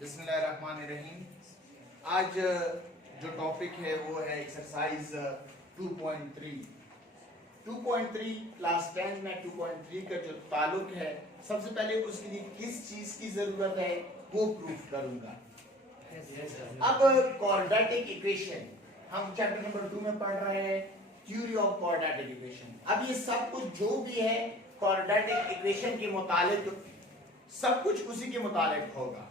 बिस्मिल्लाहिर्रहमानिर्रहीम। आज जो टॉपिक है वो है एक्सरसाइज 2.3। 2.3 क्लास 10 में 2.3 का जो ताल्लुक है, सबसे पहले उसके लिए किस चीज की जरूरत है वो प्रूफ करूंगा। अब क्वाड्रेटिक इक्वेशन हम चैप्टर नंबर 2 में पढ़ रहे हैं, थ्योरी ऑफ क्वाड्रेटिक इक्वेशन। अब ये सब कुछ जो भी है क्वाड्रेटिक इक्वेशन के मुतालिक सब कुछ उसी के मुतालिक होगा।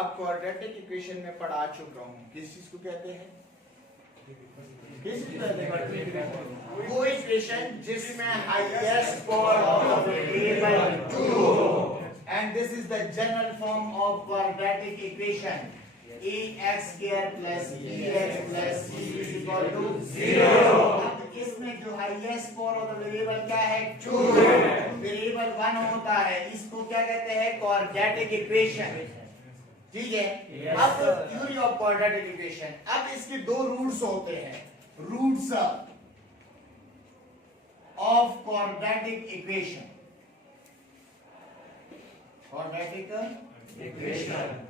अब क्वाड्रेटिक इक्वेशन में पढ़ा चुका हूं, किस चीज को कहते हैं? वो इक्वेशन जिसमें highest power of the variable 2 हो, and this is the general form of quadratic equation ax square plus bx plus c is equal to 0। अब इसमें जो highest power of the variable क्या है? 2 है। वेरिएबल 1 होता है, इसको क्या कहते हैं? Quadratic equation. ठीक है। अब थ्योरी ऑफ क्वाड्रेटिक इक्वेशन, अब इसके दो रूट्स होते हैं, roots of quadratic equation. Quadratic equation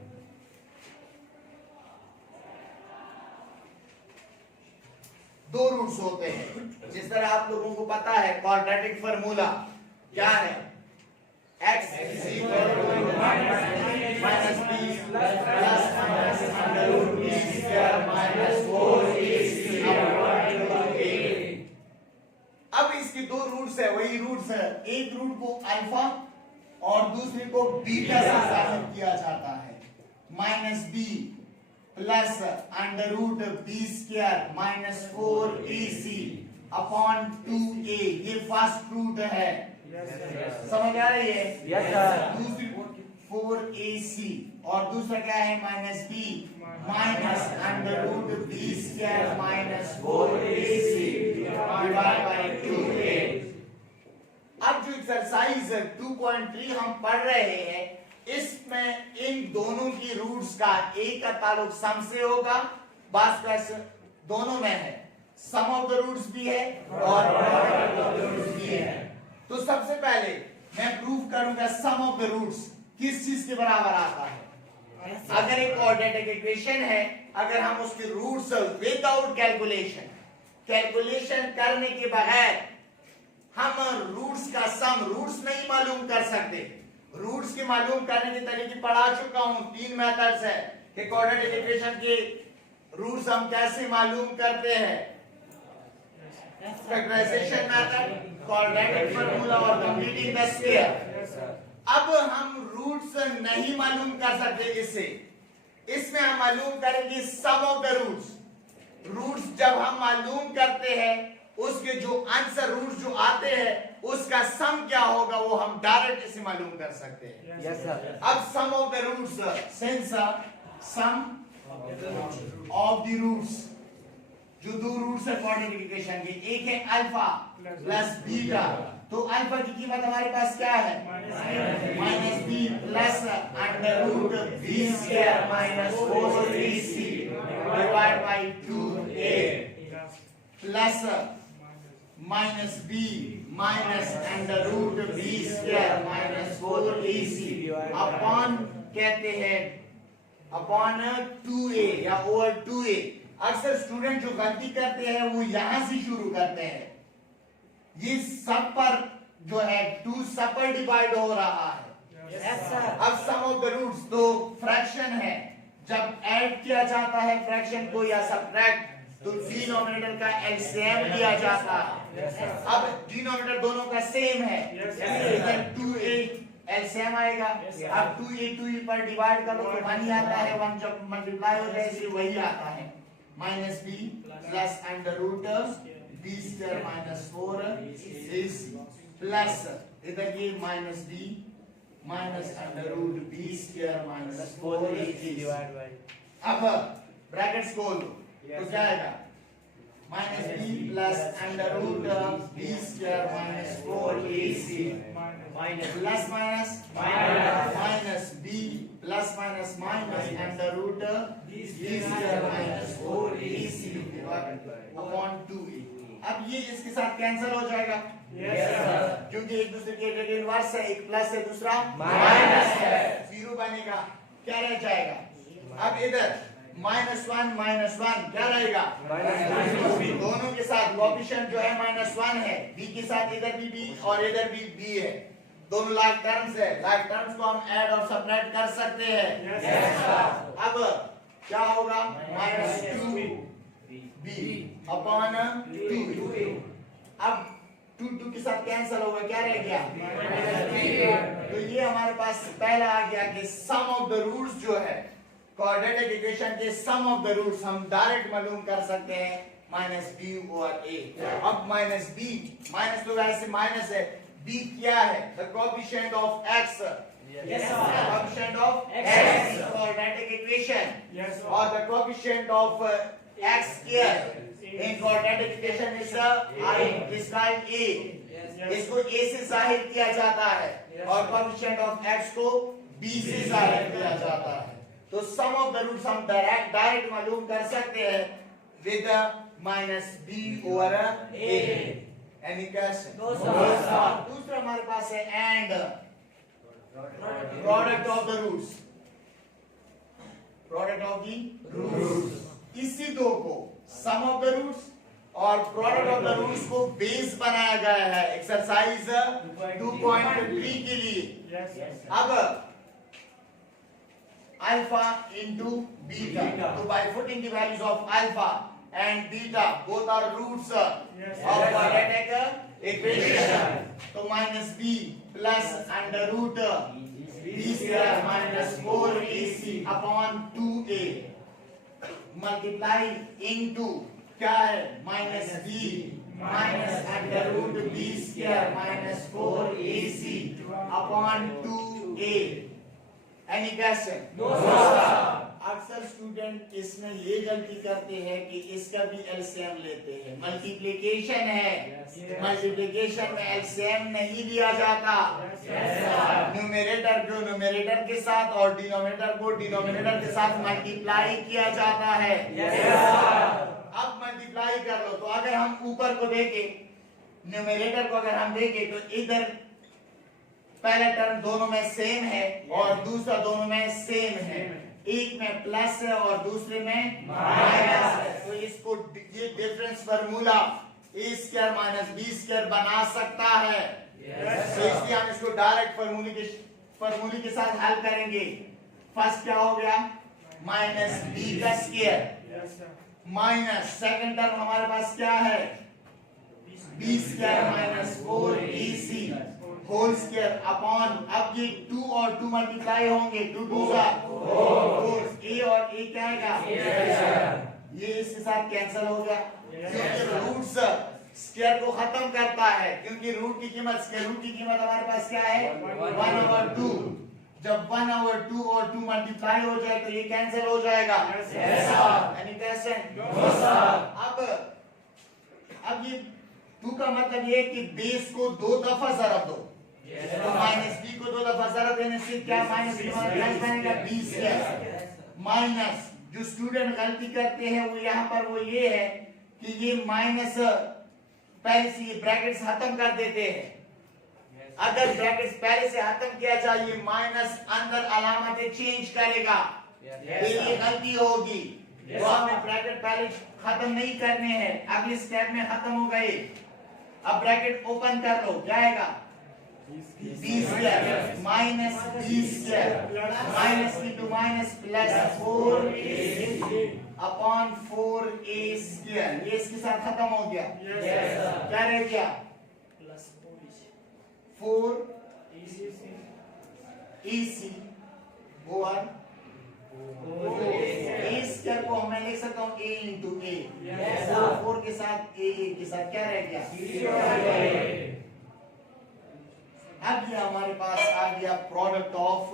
दो रूट्स होते हैं। जिस तरह आप लोगों को पता है क्वाड्रेटिक फार्मूला क्या है? x is equal to minus b plus minus under root b square minus 4ac upon 2a। अब इसके दो रूट्स है, वही रूट्स है, एक रूट को अल्फा और दूसरे को बीटा से जाहिर किया जाता है। Minus B plus under root B square minus 4ac upon 2a। ये फर्स्ट रूट है, समझ आ रही है? Yes sir. दूसरी 4ac और दूसरा क्या है? Minus b minus under root B square minus 4ac divide by 2a। अब जो एक्सरसाइज 2.3 हम पढ़ रहे हैं, इसमें इन दोनों की रूट्स का एक का ताल्लुक सम से होगा, बस बस दोनों में है, सम ऑफ द रूट्स भी है और प्रोडक्ट ऑफ द रूट्स भी है। तो सबसे पहले मैं प्रूफ करूंगा सम ऑफ द रूट्स किस चीज के बराबर आता है। अगर एक क्वाड्रेटिक इक्वेशन है, अगर हम उसके रूट्स विदाउट कैलकुलेशन करने के बगैर हम रूट्स का सम रूट्स नहीं मालूम कर सकते। रूट्स के मालूम करने के तरीके पढ़ा चुका हूं, 3 मेथड्स है कि क्वाड्रेटिक इक्वेशन के रूट्स हम कैसे मालूम करते हैं। फैक्टराइजेशन मेथड, क्वाड्रेटिक फार्मूला और कंप्लीटिंग द स्क्वायर। अब हम रूट्स नहीं मालूम कर सकते इसमें हम मालूम करेंगे सम ऑफ द रूट्स। रूट्स जब हम मालूम करते हैं, उसके जो आंसर रूट्स जो आते हैं उसका सम क्या होगा वो हम डायरेक्ट इसे मालूम कर सकते हैं। Yes sir. अब sum of the roots, since sum of the roots, जो दो रूट्स है क्वाड्रेटिक इक्वेशन के, एक है अल्फा प्लस बीटा, तो अल्फा की कीमत हमारे पास क्या है? Minus B plus under root B square minus 4ac divide by 2a plus minus b minus under root B square minus 4ac upon कहते हैं अपॉन 2a या ओवर 2a। अक्सर स्टूडेंट जो गलती करते हैं वो यहां से शुरू करते हैं, ये सब पर जो है 2 सब पर डिवाइड हो रहा है। Yes sir. अब सम ऑफ द रूट्स तो फ्रैक्शन है, जब ऐड किया जाता है फ्रैक्शन को या सब्ट्रैक्ट तो डिनोमिनेटर का एलसीएम लिया जाता है। अब डिनोमिनेटर दोनों का सेम है, इधर 2a एलसीएम आएगा। अब 2a 2e पर डिवाइड करो तो 1 ही आता है, 1 जब मल्टीप्लाई हो जाए इसलिए वही आता है। Minus b plus under root b square minus 4ac plus इधर ये minus b minus under root b square minus 4ac divide by. अब ब्रैकेट्स खोल दो तो क्या आएगा? Minus b plus under root b square minus 4ac plus minus minus b plus minus minus under root b square minus 4ac upon 2a। अब ये इसके साथ कैंसिल हो जाएगा, क्योंकि एक दूसरे के इनवर्स है, एक प्लस है दूसरा माइनस है, 0 बनेगा। क्या रह जाएगा? अब इधर -1 क्या रहेगा? दोनों के साथ कोएफिशिएंट जो है -1 है, b के साथ इधर भी b और इधर भी b है, दोनों लाइक टर्म्स है। लाइक टर्म्स को हम ऐड और सबट्रैक्ट कर सकते हैं। अब क्या होगा? -2b upon 2a। अब 2 के साथ कैंसिल होगा, क्या रह गया? तो ये हमारे पास पहला आ गया कि सम ऑफ द रूट्स जो है क्वाड्रेटिक इक्वेशन के सम ऑफ द रूट्स हम डायरेक्ट मालूम कर सकते हैं -b ओवर a। अब -b माइनस तो वैसे माइनस है, b क्या है? The coefficient of x। Coefficient of x quadratic equation और the coefficient of x square in quadratic equation is is called a। इसको a से जाहिर किया जाता है और कोएफिशिएंट ऑफ x को b से जाहिर किया जाता है। तो सम ऑफ द रूट्स हम डायरेक्ट मालूम कर सकते हैं with -b over a। Any question? दूसरा हमारे पास है and product of the roots. Product of the roots, इसी दो को सम ऑफ द रूट्स और प्रोडक्ट ऑफ द रूट्स को बेस बनाया गया है एक्सरसाइज 2.3 के लिए। अब अल्फा इंटू बीटा, तो bye putting the values of alpha and beta both are roots of quadratic equation, तो -b plus under root b square minus 4ac upon 2a multiply into क्या है? -b minus under root b square minus 4ac upon 2a। Any question? अक्सर student इसमें ये गलती करते हैं कि इसका भी एलसीएम लेते हैं। मल्टीप्लिकेशन है, मल्टीप्लिकेशन में एलसीएम नहीं लिया जाता। न्यूमरेटर को न्यूमरेटर के साथ और डिनोमिनेटर को डिनोमिनेटर के साथ मल्टीप्लाई किया जाता है। अब मल्टीप्लाई कर लो, तो अगर हम ऊपर को देखें, न्यूमरेटर को अगर हम देखें तो इधर पहला टर्म दोनों में सेम है और दूसरा दोनों में सेम है, एक में प्लस है और दूसरे में माइनस है। तो इसको ये difference formula a square minus b square बना सकता है। तो इसलिए हम इसको डायरेक्ट फार्मूले के साथ हल करेंगे। फर्स्ट क्या हो गया? -b का स्क्वायर माइनस सेकंड टर्म हमारे पास क्या है? b square minus 4ac whole square upon, अब ये 2 और 2 मल्टीप्लाई होंगे, 2 2 का 4, a और a क्या आएगा? ये इसके साथ कैंसिल हो गया क्योंकि रूट्स स्क्वायर को खत्म करता है, क्योंकि रूट की कीमत स्क्वायर रूट की कीमत हमारे पास क्या है? 1/2। जब 1/2 और 2 मल्टीप्लाई हो जाए तो ये कैंसिल हो जाएगा। Any question? अब ये 2 का मतलब ये कि बेस को 2 दफा जरब दो, तो -b को 2 दफा जरब देने से क्या माइनस बनेगा? b square minus. जो स्टूडेंट गलती करते हैं वो यहाँ पर वो ये है कि ये माइनस पहले से ये ब्रैकेट्स खत्म कर देते हैं। अगर ब्रैकेट्स पहले से खत्म किया जाए, ये माइनस अंदर अलामतें चेंज करेगा, ये गलती होगी। तो हमें ब्रैकेट पहले खत्म नहीं करने हैं, अगले स्टेप में खत्म हो गए। अब ब्रैकेट ओपन कर लो, क्या आएगा? b square minus b square minus into minus plus 4a upon 4a square, ये इसके साथ खत्म हो गया। क्या रह गया? 4ac ओवर a स्क्वायर को मैं लिख सकता हूँ a इंटू a, 4 के साथ a के साथ क्या रह गया? अब ये हमारे पास आ गया product of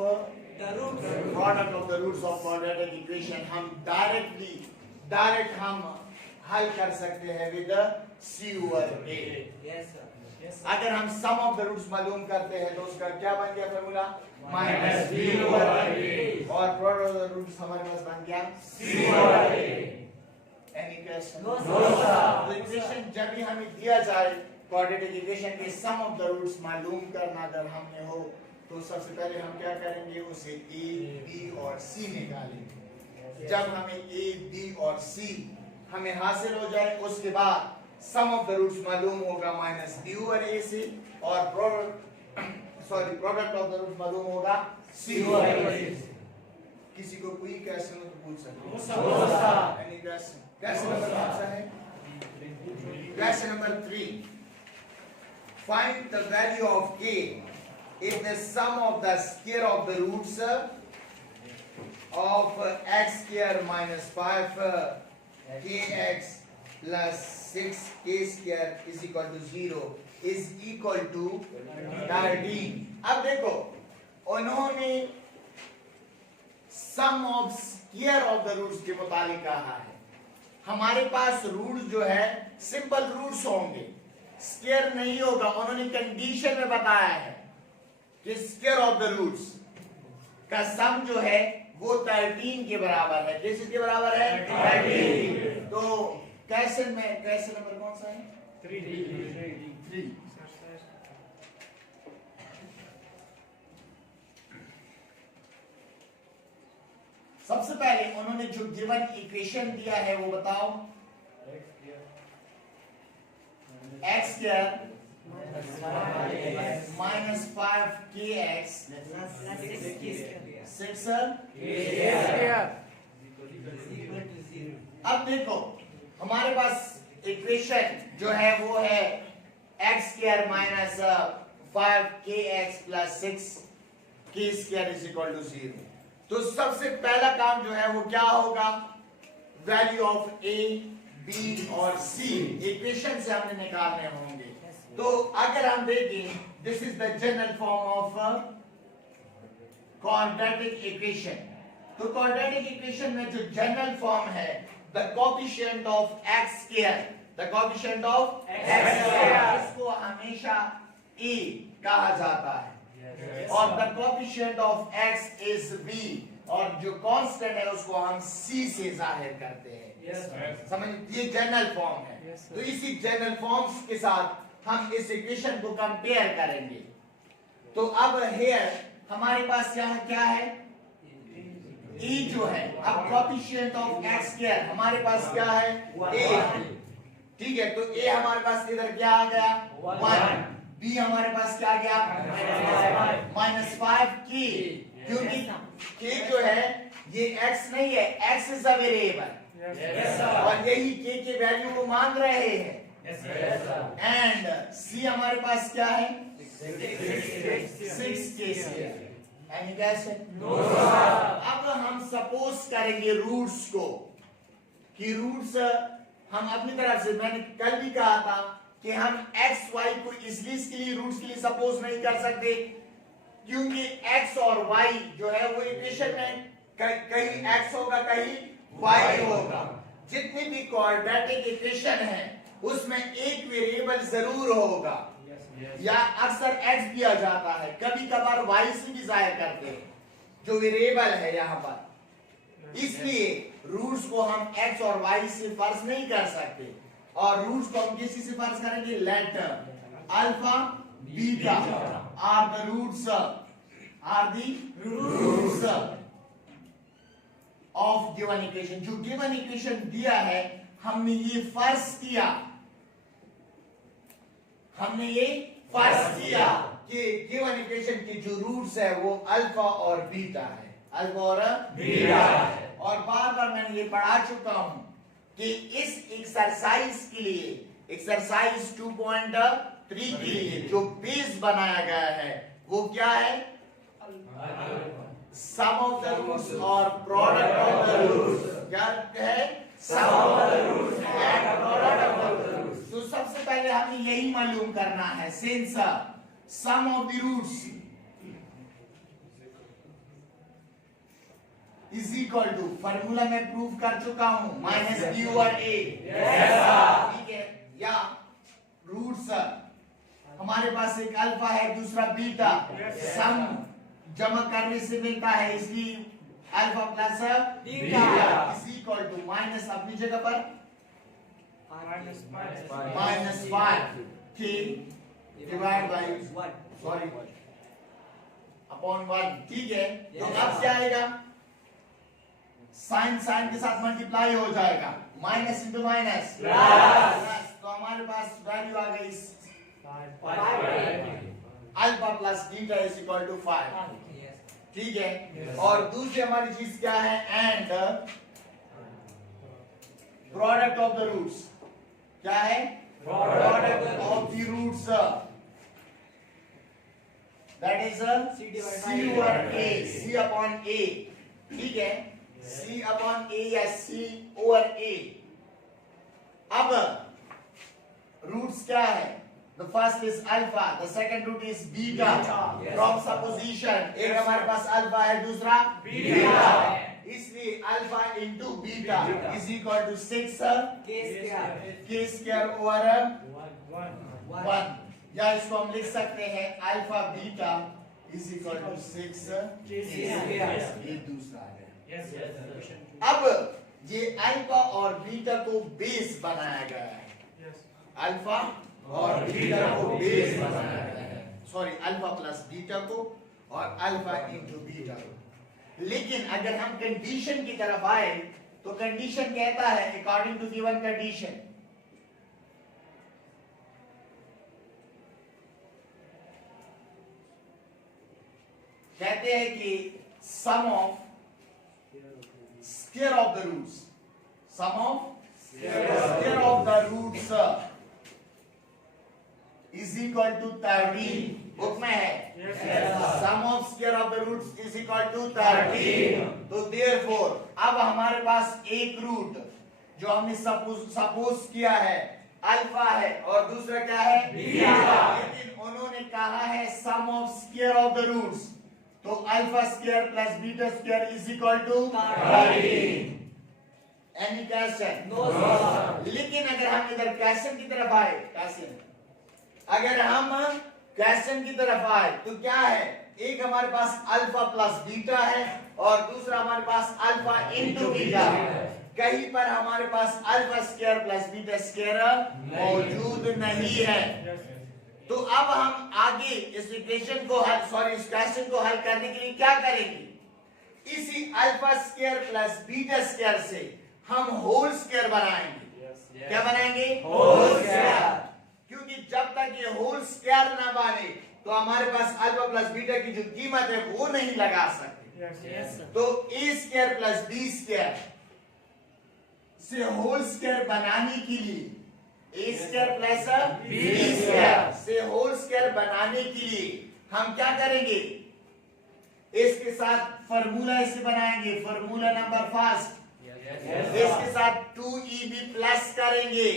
the roots of quadratic equation. हम डायरेक्ट हम हल कर सकते हैं विद c ओवर a। अगर हम सम ऑफ द रूट्स मालूम करते हैं तो उसका क्या बन गया फार्मूला? -b ओवर a और प्रोडक्ट ऑफ द रूट्स हमारे पास बन गया c over a। Any question? तो इक्वेशन जब भी हमें दिया जाए क्वाड्रेटिक इक्वेशन के सम ऑफ द रूट्स मालूम करना अगर हमने हो तो सबसे पहले हम क्या करेंगे, उसे ए बी और सी निकालेंगे। जब हमें ए बी और सी हमें हासिल हो जाए, उसके बाद सम ऑफ द रूट्स मालूम होगा माइनस बी ओवर ए से, और प्रोडक्ट ऑफ द रूट्स मालूम होगा सी ओवर ए से। किसी को कोई क्वेश्चन हो तो पूछ सकते हो। Any question? क्वेश्चन नंबर कौन सा है? Question number 3, find the value of k if the sum of the square of the roots of x square minus 5 kx plus 6k square is equal to 0 is equal to 13। अब देखो, उन्होंने sum of square of the roots के मुताबिक कहा है। हमारे पास roots जो है सिंपल रूट्स होंगे, स्क्वायर नहीं होगा। उन्होंने कंडीशन में बताया है कि स्क्वायर ऑफ द रूट्स का सम जो है वो 13 के बराबर है। किस के बराबर है? 13। तो क्वेश्चन में क्वेश्चन नंबर कौन सा है? 3। सबसे पहले उन्होंने जो गिवन इक्वेशन दिया है वो बताओ। x स्क्वायर माइनस 5kx 6 अब देखो, हमारे पास इक्वेशन जो है वो है x square minus 5kx plus 6k square is equal to 0। तो सबसे पहला काम जो है वो क्या होगा? वैल्यू ऑफ a, b और c इक्वेशन से हमने निकालने होंगे। तो अगर हम देखें, this is the general form of quadratic equation. तो क्वाड्रेटिक इक्वेशन में जो जनरल फॉर्म है, the coefficient of x square, the coefficient of x square, इसको हमेशा a कहा जाता है, और the coefficient of x is v, और जो कांस्टेंट है उसको हम c से जाहिर करते हैं। समझ, ये जनरल फॉर्म है। तो इसी जनरल फॉर्म्स के साथ हम इस इक्वेशन को कंपेयर करेंगे। तो अब हियर हमारे पास यहाँ क्या है? e जो है, अब कोएफिशिएंट ऑफ x स्क्वायर हमारे पास क्या है? a। ठीक है, तो a हमारे पास इधर क्या आ गया? 1। b हमारे पास क्या आ गया? -5k, क्योंकि k जो है ये x नहीं है, x इज अ वेरिएबल, और यही k के वैल्यू को मान रहे हैं। एंड c हमारे पास क्या है? 6k square. Any question? अब हम सपोज करेंगे रूट्स को, कि रूट्स हम अपनी तरफ से, मैंने कल भी कहा था कि हम x y को इसलिए इसके लिए रूट्स के लिए सपोज नहीं कर सकते क्योंकि x और y जो है वो इक्वेशन में कहीं x होगा कहीं y होगा। जितनी भी क्वाड्रेटिक इक्वेशन है उसमें एक वेरिएबल जरूर होगा, या अक्सर x दिया जाता है, कभी कभार y से भी जाहिर करते हैं जो वेरिएबल है यहाँ पर। इसलिए रूट्स को हम x और y से फर्ज नहीं कर सकते, और रूट्स को हम किसी से फर्ज करेंगे? Letter alpha beta are the roots of given equation. जो गिवन इक्वेशन दिया है हमने ये फर्ज किया, कि गिवन इक्वेशन की जो रूट्स है वो अल्फा और बीटा है, अल्फा और बीटा है। और बार बार मैंने ये पढ़ा चुका हूं कि इस एक्सरसाइज के लिए, एक्सरसाइज 2.3 के लिए जो बेस बनाया गया है वो क्या है? सम ऑफ द रूट्स और प्रोडक्ट ऑफ द रूट्स। क्या है? Sum of the roots and product of the roots. तो सबसे पहले हमें यही मालूम करना है, since sum of the roots is equal to, formula में प्रूव कर चुका हूं, माइनस b ओवर a। ठीक है, या रूट्स हमारे पास एक अल्फा है, दूसरा बीटा, सम जमा करने से मिलता है, इसलिए alpha plus beta is equal to minus अपनी जगह पर -5 k divide by, sorry upon 1, ठीक है। तो अब क्या आएगा, साइन साइन के साथ मल्टीप्लाई हो जाएगा, माइनस इंटू माइनस प्लस, तो हमारे पास वैल्यू आ गई alpha plus beta is equal to 5, ठीक है। और दूसरी हमारी चीज क्या है, and product of the roots, क्या है, product of the roots, that is c over a, c upon a, ठीक है, सी अपॉन ए या सी ओवर ए। अब रूट्स क्या है, the first is alpha, the second root is beta, from supposition एक हमारे पास अल्फा है, दूसरा बीटा है, इसलिए alpha into beta is equal to 6 k square over 1, या इसको हम लिख सकते हैं alpha beta is equal to 6 k square, ये दूसरा है। अब ये अल्फा और बीटा को बेस बनाया गया है, अल्फा और बीटा को बेस बनाया गया है, सॉरी अल्फा प्लस बीटा को और अल्फा इंटू बीटा को। लेकिन अगर हम कंडीशन की तरफ आए तो कंडीशन कहता है अकॉर्डिंग टू गिवन कंडीशन, कहते हैं कि sum of square of the roots, sum of square of the roots is equal to 13, book में है sum of square of the roots is equal to 13। तो देयरफॉर अब हमारे पास एक रूट जो हमने सपोज किया है अल्फा है और दूसरा क्या है बीटा, लेकिन उन्होंने कहा है sum of square of the roots, तो alpha square plus beta square is equal to 13। Any question? No sir. लेकिन अगर हम इधर क्वेश्चन की तरफ आए, क्वेश्चन अगर हम क्वेश्चन की तरफ आए तो क्या है, एक हमारे पास अल्फा प्लस बीटा है और दूसरा हमारे पास अल्फा इंटू बीटा है। कहीं पर हमारे पास alpha square plus beta square मौजूद नहीं है। तो अब हम आगे इस इक्वेशन को हल, सॉरी इस क्वेश्चन को हल करने के लिए क्या करेंगे, इसी alpha square plus beta square से हम होल स्क्वायर बनाएंगे। क्या बनाएंगे? Whole square. क्योंकि जब तक ये होल स्क्वायर ना बने तो हमारे पास अल्फा प्लस बीटा की जो कीमत है वो नहीं लगा सकते। तो ए स्क्वायर प्लस बी स्क्वायर से होल स्क्वायर बनाने के लिए, ए स्क्वायर प्लस बी स्क्वायर से होल स्क्वायर बनाने के लिए हम क्या करेंगे, इसके साथ फॉर्मूला ऐसे बनाएंगे, फॉर्मूला नंबर फर्स्ट, इसके साथ 2EB प्लस करेंगे।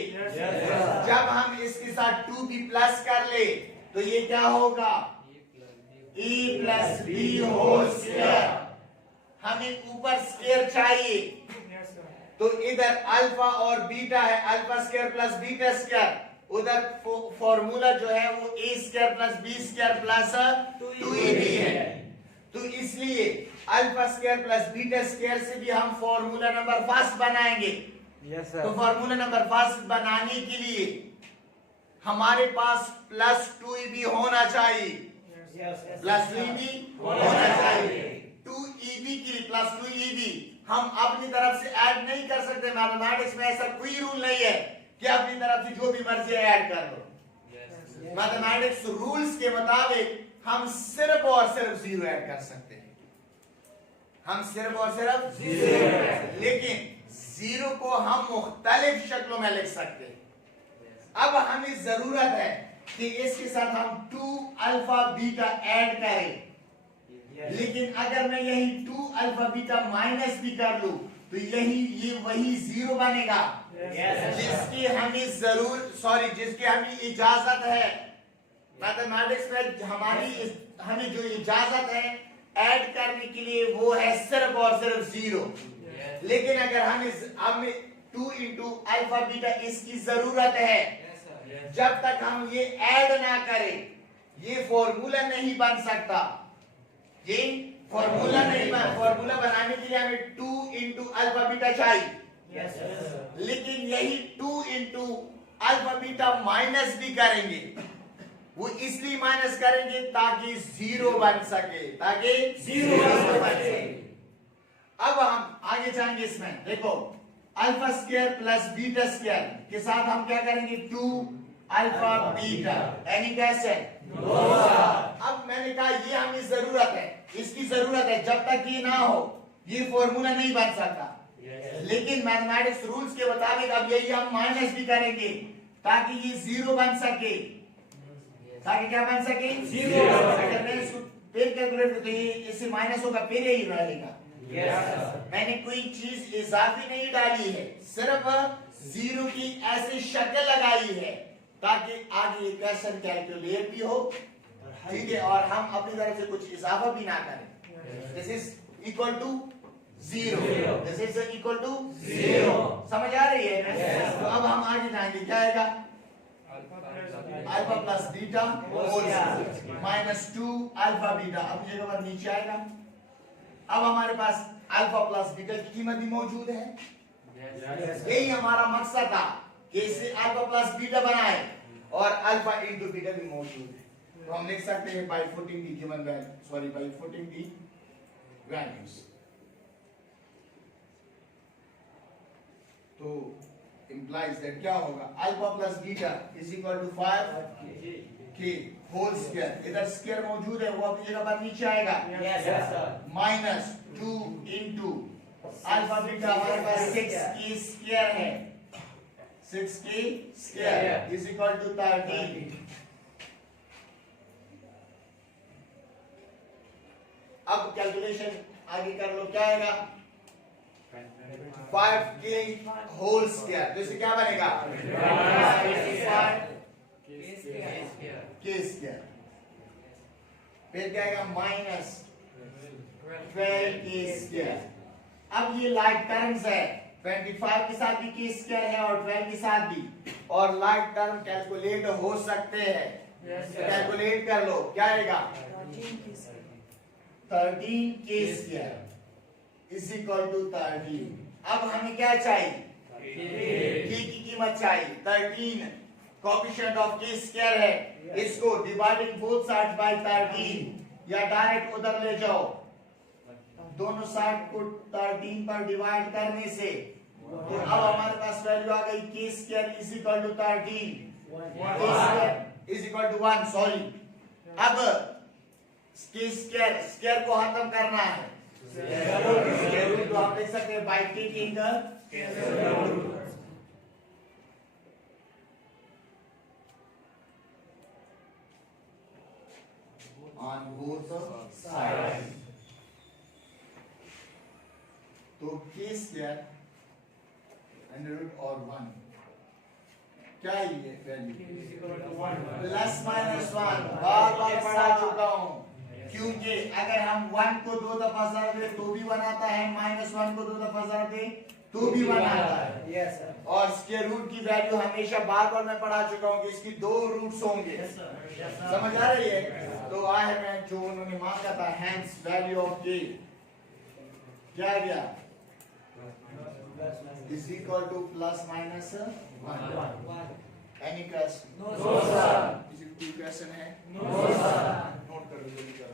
जब हम इसके साथ 2B प्लस कर ले तो ये क्या होगा, E plus B whole square. हमें ऊपर स्क्वायर चाहिए तो इधर अल्फा और बीटा है, alpha square plus beta square, उधर फॉर्मूला जो है वो a square plus b square plus 2EB है। तो इसलिए alpha square plus beta square से भी हम फॉर्मूला नंबर फर्स्ट बनाएंगे। तो फॉर्मूला नंबर फर्स्ट बनाने के लिए हमारे पास प्लस 2EB होना चाहिए, प्लस 2EB होना चाहिए। 2EB के लिए प्लस 2EB हम अपनी तरफ से ऐड नहीं कर सकते। मैथमेटिक्स में ऐसा कोई रूल नहीं है कि अपनी तरफ से जो भी मर्जी ऐड कर लो। मैथमेटिक्स रूल्स के मुताबिक हम सिर्फ और सिर्फ 0 ऐड कर सकते हैं, हम सिर्फ और सिर्फ 0, लेकिन 0 को हम मुख्तलिफ शक्लों में लिख सकते हैं। अब हमें जरूरत है कि इसके साथ हम 2 अल्फा बीटा ऐड करें, लेकिन अगर मैं यही 2 अल्फा बीटा माइनस भी कर लूं तो ये वही 0 बनेगा, जिसकी हमें जिसकी हमें इजाजत है। मैथमेटिक्स में हमें जो इजाजत है ऐड करने के लिए वो है सिर्फ और सिर्फ 0। लेकिन अगर हमें 2 इंटू अल्फा बीटा इसकी जरूरत है, जब तक हम ये ऐड ना करें ये फॉर्मूला नहीं बन सकता। ये फॉर्मूला नहीं बन, फॉर्मूला बनाने के लिए हमें 2 इंटू अल्फा बीटा चाहिए। लेकिन यही 2 इंटू अल्फा बीटा माइनस भी करेंगे वो इसलिए माइनस करेंगे ताकि जीरो बन सके, ताकि जीरो बन सके। अब हम आगे जाएंगे इसमें, देखो alpha square plus beta square के साथ हम क्या करेंगे, 2 अल्फा बीटा, यानी कैसे। अब मैंने कहा ये हमें जरूरत है, इसकी जरूरत है, जब तक ये ना हो ये फॉर्मूला नहीं बन सकता। लेकिन मैथमेटिक्स रूल्स के मुताबिक अब यही हम माइनस भी करेंगे ताकि ये जीरो बन सके, ताकि क्या बन सके, जीरो। अगर मैं इसको फिर कैलकुलेट करते हैं, इससे माइनस होगा फिर यही रहेगा। मैंने कोई चीज इजाफी नहीं डाली है, सिर्फ जीरो की ऐसी शक्ल लगाई है ताकि आगे इक्वेशन कैलकुलेट भी हो, ठीक है, और हम अपनी तरफ से कुछ इजाफा भी ना करें। This is equal to zero, this is equal to zero. समझ आ रही है? तो अब हम आगे जाएंगे, क्या आएगा, alpha plus beta minus 2 alpha beta. अब ये नंबर नीचे आएगा। अब हमारे पास अल्फा प्लस बीटा की कीमत भी मौजूद है। यही हमारा मकसद था कि इसे अल्फा प्लस बीटा बनाए और अल्फा इंटू बीटा भी मौजूद है। तो हम लिख सकते हैं by putting the given value, sorry by putting the values. तो implies that क्या होगा, alpha plus beta is equal to 5 K whole square, इधर स्क्वायर मौजूद है वो अपनी जगह पर नीचे आएगा, माइनस 2 इंटू अल्फा बीटा हमारे पास 6 के स्क्वायर है, 6 के स्क्वायर इज इक्वल टू 13। अब कैलकुलेशन आगे कर लो, क्या आएगा, 5 के होल स्क्वायर, तो इसे क्या बनेगा, के स्क्वायर, फिर क्या आएगा, माइनस 12 के स्क्वायर। अब ये लाइक टर्म्स है, 25 के साथ भी के स्क्वायर है और 12 के साथ भी, और लाइक टर्म कैलकुलेट हो सकते हैं, कैलकुलेट कर लो, क्या आएगा, 13 K square is equal to 13। अब हमें क्या चाहिए, के की कीमत चाहिए, 13 कोएफिशिएंट ऑफ के स्क्वायर है, इसको डिवाइडिंग बोथ साइड्स बाय 13 या डायरेक्ट उधर ले जाओ, दोनों साइड को 13 पर डिवाइड करने से तो अब हमारे पास वैल्यू आ गई, के square is equal to 13, K square is equal to 1, sorry. अब के स्क्वायर को खत्म करना है, तो आप देख सकते हैं by taking on both sides, तो के स्क्वायर अंडर रूट और 1 क्या है ये वैल्यू, प्लस माइनस 1, बार बार पढ़ा चुका हूं, क्योंकि अगर हम 1 को 2 दफा ज़रा दे तो भी बनाता है, माइनस 1 को 2 दफा ज़रा दे तो भी बनाता है। Yes sir. और स्क्वायर रूट की वैल्यू हमेशा बार बार मैं पढ़ा चुका हूँ कि इसकी 2 रूट्स होंगे। Yes sir. समझ आ रही है? तो आए मैं जो उन्होंने मांगा था, हेंस वैल्यू ऑफ के क्या गया, is equal to plus minus 1। Any question? No sir. किसी को कोई क्वेश्चन है? No sir. नोट कर लो जल्दी करो।